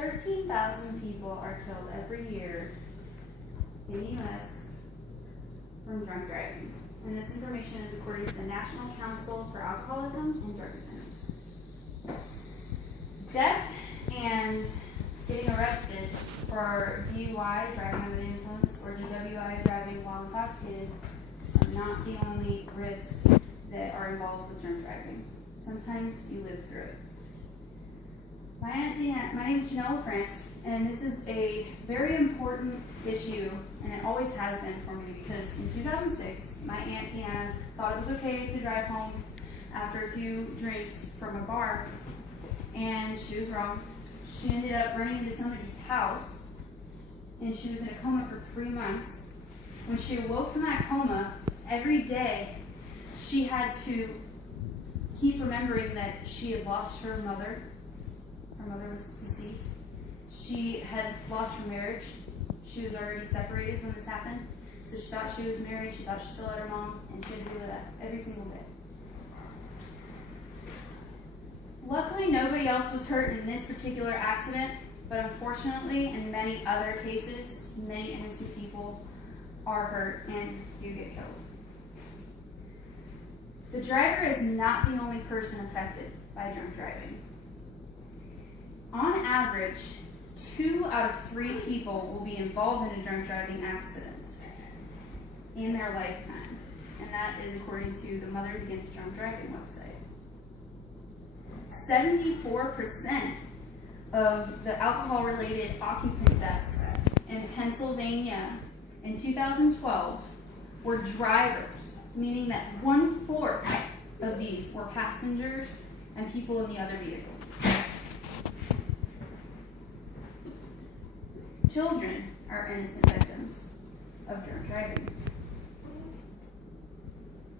13,000 people are killed every year in the U.S. from drunk driving. And this information is according to the National Council for Alcoholism and Drug Dependence. Death and getting arrested for DUI, driving under the influence, or DWI, driving while intoxicated, are not the only risks that are involved with drunk driving. Sometimes you live through it. My name is Janelle France, and this is a very important issue, and it always has been for me, because in 2006, my Aunt Deanna thought it was okay to drive home after a few drinks from a bar, and she was wrong. She ended up running into somebody's house, and she was in a coma for 3 months. When she awoke from that coma, every day she had to keep remembering that she had lost her mother. Her mother was deceased. She had lost her marriage. She was already separated when this happened. So she thought she was married, she thought she still had her mom, and she had to deal with that every single day. Luckily, nobody else was hurt in this particular accident, but unfortunately, in many other cases, many innocent people are hurt and do get killed. The driver is not the only person affected by drunk driving. On average, 2 out of 3 people will be involved in a drunk driving accident in their lifetime, and that is according to the Mothers Against Drunk Driving website. 74% of the alcohol-related occupant deaths in Pennsylvania in 2012 were drivers, meaning that 1/4 of these were passengers and people in the other vehicles. Children are innocent victims of drunk driving.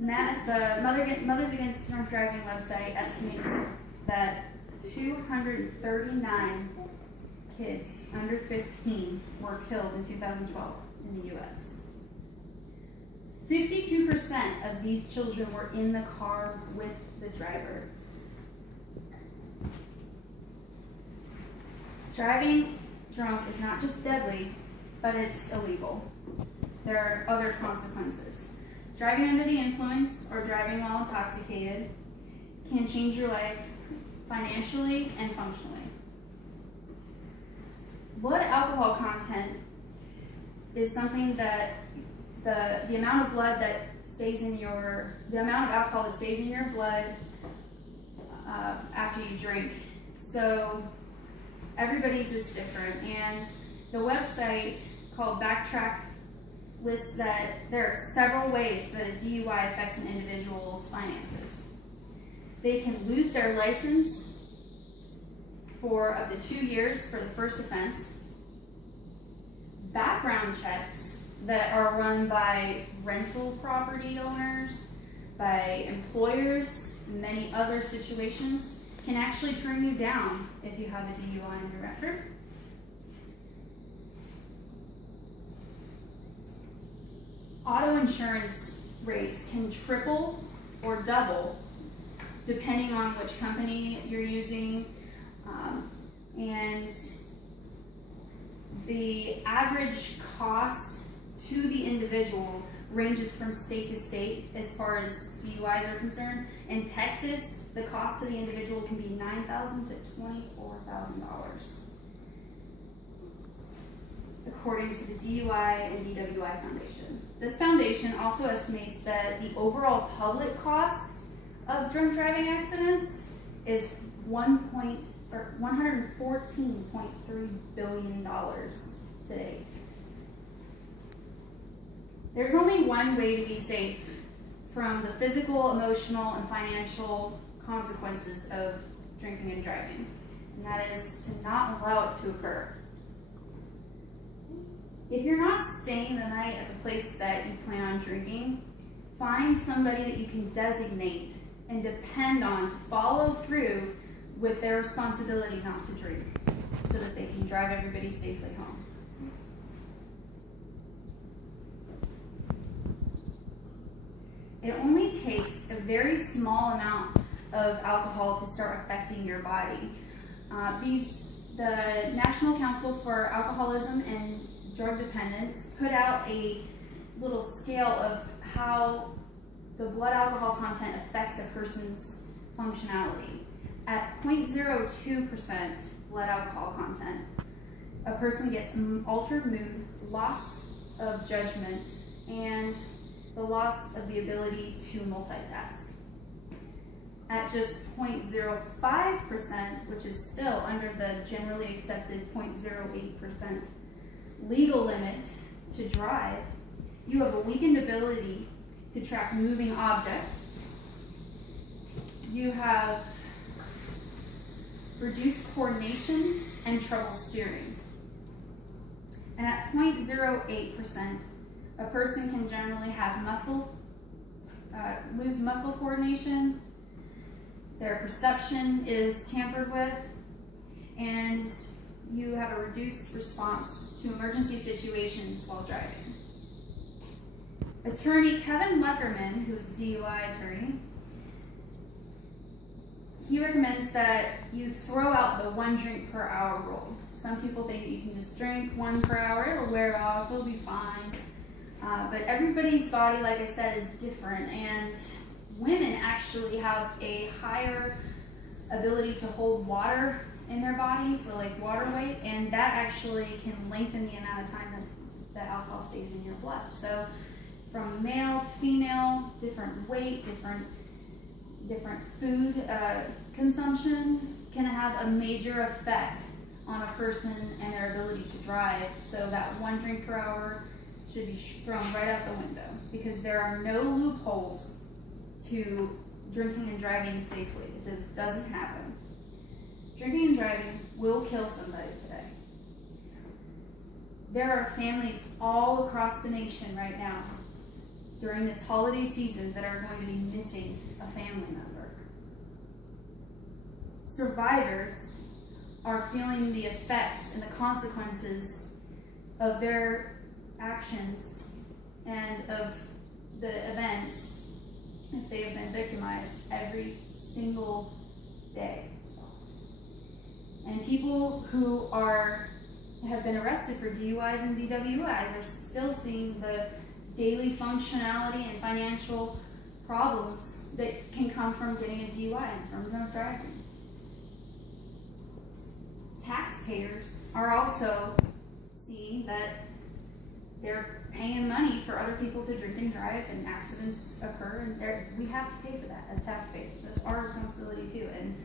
The Mothers Against Drunk Driving website estimates that 239 kids under 15 were killed in 2012 in the U.S. 52% of these children were in the car with the driver. Driving drunk is not just deadly, but it's illegal. There are other consequences. Driving under the influence or driving while intoxicated can change your life financially and functionally. Blood alcohol content is something that the amount of blood that stays in the amount of alcohol that stays in your blood after you drink. So everybody's is different, and the website called Backtrack lists that there are several ways that a DUI affects an individual's finances. They can lose their license for up to 2 years for the first offense. Background checks that are run by rental property owners, by employers, and many other situations can actually turn you down if you have a DUI on your record. Auto insurance rates can triple or double depending on which company you're using, and the average cost to the individual ranges from state to state as far as DUIs are concerned. In Texas, the cost to the individual can be $9,000 to $24,000, according to the DUI and DWI Foundation. This foundation also estimates that the overall public cost of drunk driving accidents is $114.3 billion to date. There's only one way to be safe from the physical, emotional, and financial consequences of drinking and driving, and that is to not allow it to occur. If you're not staying the night at the place that you plan on drinking, find somebody that you can designate and depend on to follow through with their responsibility not to drink, so that they can drive everybody safely home. It only takes a very small amount of alcohol to start affecting your body. the National Council for Alcoholism and Drug Dependence put out a little scale of how the blood alcohol content affects a person's functionality. At 0.02% blood alcohol content, a person gets altered mood, loss of judgment, and the loss of the ability to multitask. At just 0.05%, which is still under the generally accepted 0.08% legal limit to drive, you have a weakened ability to track moving objects. You have reduced coordination and trouble steering. And at 0.08%, a person can generally have lose muscle coordination, their perception is tampered with, and you have a reduced response to emergency situations while driving. Attorney Kevin Leckerman, who's a DUI attorney, he recommends that you throw out the 1 drink per hour rule. Some people think that you can just drink 1 per hour, it'll wear off, it'll be fine. But everybody's body, like I said, is different, and women actually have a higher ability to hold water in their bodies, so like water weight, and that actually can lengthen the amount of time that alcohol stays in your blood. So from male to female, different weight, different food consumption can have a major effect on a person and their ability to drive. So that 1 drink per hour should be thrown right out the window, because there are no loopholes to drinking and driving safely. It just doesn't happen. Drinking and driving will kill somebody today. There are families all across the nation right now during this holiday season that are going to be missing a family member. Survivors are feeling the effects and the consequences of their actions and of the events if they have been victimized every single day. And people who have been arrested for DUIs and DWIs are still seeing the daily functionality and financial problems that can come from getting a DUI and from drunk driving. Taxpayers are also seeing that they're paying money for other people to drink and drive, and accidents occur, and we have to pay for that as taxpayers. That's our responsibility too, and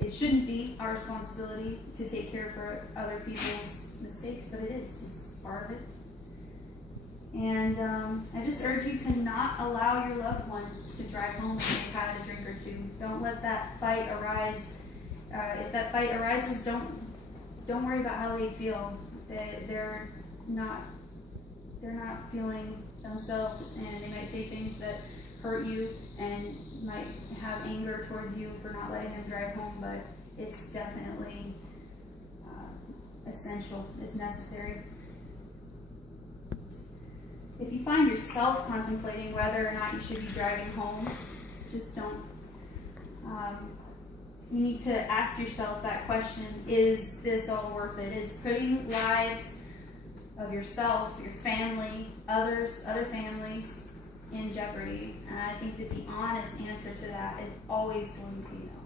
it shouldn't be our responsibility to take care for other people's mistakes, but it is. It's part of it. And I just urge you to not allow your loved ones to drive home when they've had a drink or two. Don't let that fight arise. If that fight arises, don't worry about how they feel. They're not feeling themselves, and they might say things that hurt you and might have anger towards you for not letting them drive home, but it's definitely essential. It's necessary. If you find yourself contemplating whether or not you should be driving home, just don't. You need to ask yourself that question: is this all worth it? Is putting lives of yourself, your family, other families in jeopardy? And I think that the honest answer to that is always going to be no.